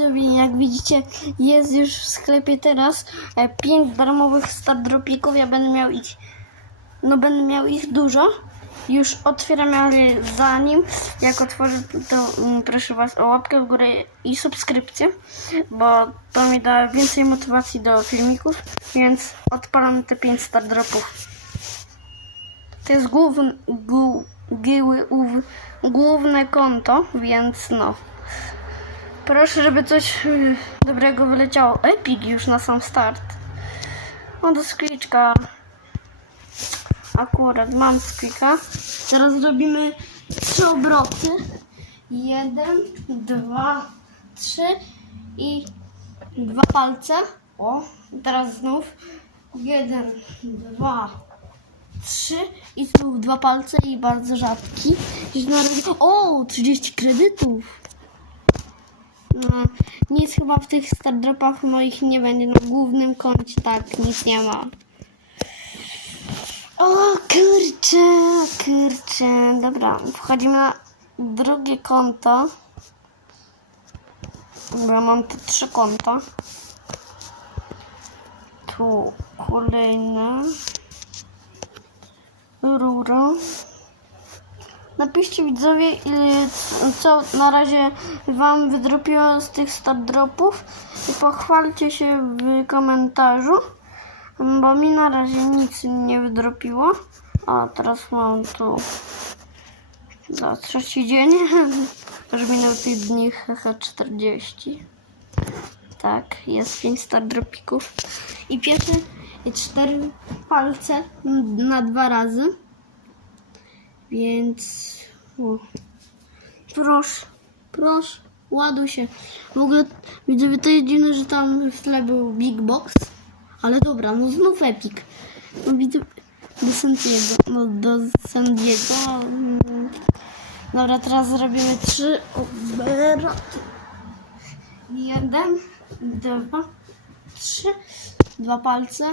widzowie, jak widzicie, jest już w sklepie teraz 5 darmowych stardropików. Ja będę miał ich, no będę miał ich dużo. Już otwieram, ale zanim jak otworzę, to mm, proszę Was o łapkę w górę i subskrypcję, bo to mi da więcej motywacji do filmików, więc odpalam te 5 stardropów. To jest giły- ów- główne konto, więc no. Proszę, żeby coś y, dobrego wyleciało. Epic już na sam start. O, do. Akurat mam Screechka. Teraz zrobimy trzy obroty. Jeden, dwa, trzy i dwa palce. O, teraz znów. Jeden, dwa, trzy i znów dwa palce i bardzo rzadki. O, 30 kredytów. No, nic chyba w tych stardropach moich nie będzie. Na głównym koncie tak, nic nie ma. O kurczę, kurczę. Dobra, wchodzimy na drugie konto. Ja mam tu trzy konta. Tu kolejne. Rura. Napiszcie widzowie, ile, co na razie Wam wydropiło z tych start dropów i pochwalcie się w komentarzu, bo mi na razie nic nie wydropiło. A teraz mam tu za trzeci dzień, już minął tych dni hehe 40. Tak, jest 5 star dropików. I pierwsze i cztery palce na dwa razy. Więc proszę, proszę, ładuj się. W ogóle widzowie to jest dziwne, że tam w tle był Big Box. Ale dobra, no znów Epic. No widzę do San Diego. No do San Diego. mm. Dobra, teraz zrobimy trzy obroty. Jeden, dwa, trzy, dwa palce.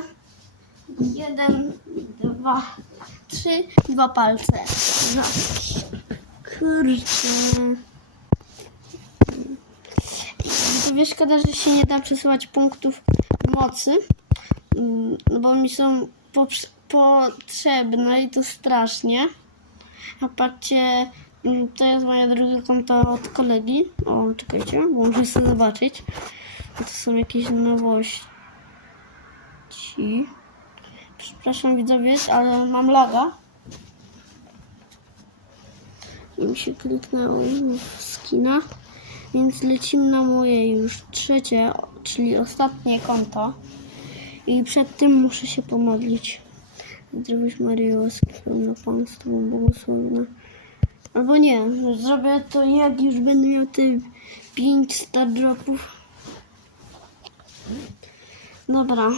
Jeden, dwa, trzy, dwa palce. No. Kurczę. Wiesz, szkoda, że się nie da przesyłać punktów mocy, mm, bo mi są potrzebne i to strasznie. A patrzcie, mm, to jest moje drugie konto od kolegi. O, czekajcie, bo muszę sobie zobaczyć. To są jakieś nowości. Przepraszam widzowie, ale mam laga. I mi się kliknęło skina. Więc lecimy na moje już trzecie, czyli ostatnie konto. I przed tym muszę się pomodlić. Pełna Pan z Tobą, błogosławiona. Albo nie, zrobię to jak już będę miał te 5 star dropów. Dobra.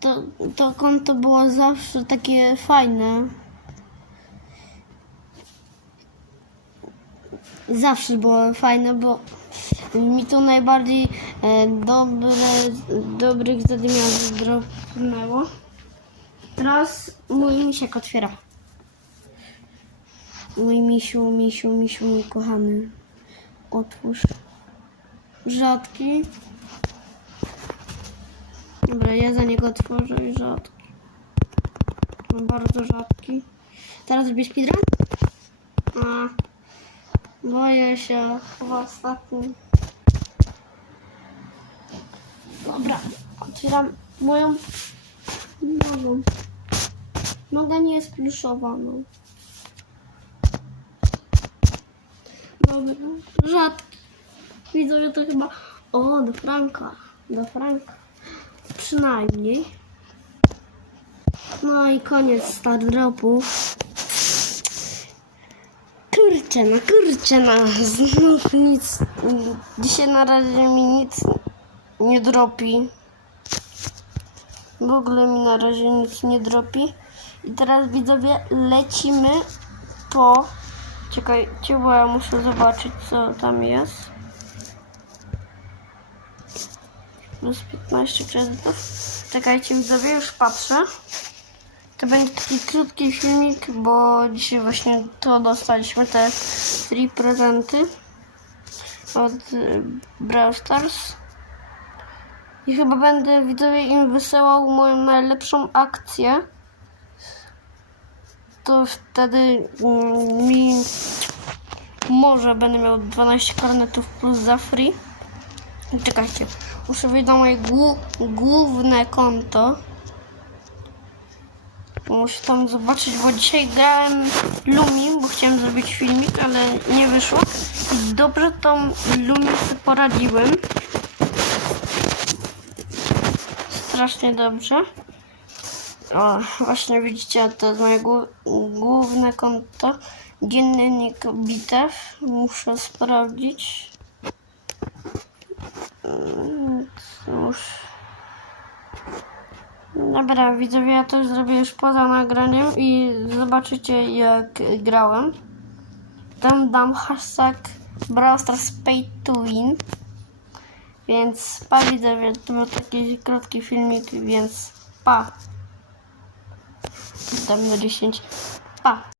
To, to konto było zawsze takie fajne. Zawsze było fajne, bo mi to najbardziej e, dobre, dobrych zadymiarzy dropnęło. Teraz mój misiek otwiera. Mój misiu, misiu, misiu, mój kochany. Otwórz. Rzadki. Dobra, ja za niego otworzę i rzadki. No, bardzo rzadki. Teraz zrobię speedrun? A, boję się w ostatnim. Dobra, otwieram moją nogą. Noga nie jest pluszowa, no. Dobra, rzadki. Widzowie to chyba... O, do Franka. Do Franka. Przynajmniej. No i koniec star dropów. Kurczę, no kurczę, no znów nic. Dzisiaj na razie mi nic nie dropi. W ogóle mi na razie nic nie dropi. I teraz widzowie lecimy po... Czekajcie, bo ja muszę zobaczyć co tam jest. Plus 15 kredytów. Czekajcie widzowie, już patrzę. To będzie taki krótki filmik, bo dzisiaj właśnie to dostaliśmy te trzy prezenty. od y, Brawl Stars. I chyba będę widzowie im wysyłał moją najlepszą akcję. To wtedy mm, mi może będę miał 12 kornetów plus za free. Czekajcie, muszę wejść na moje główne konto. Muszę tam zobaczyć, bo dzisiaj grałem Lumi, bo chciałem zrobić filmik, ale nie wyszło. I dobrze tą Lumi sobie poradziłem. Strasznie dobrze. O, właśnie widzicie, to jest moje głó- główne konto. Dziennik bitew. Muszę sprawdzić. Dobra, widzowie, ja to zrobię już poza nagraniem i zobaczycie jak grałem. Tam dam hashtag Brawl Stars Pay to Win. Więc pa widzowie, to był taki krótki filmik, więc pa. Dam na 10. Pa.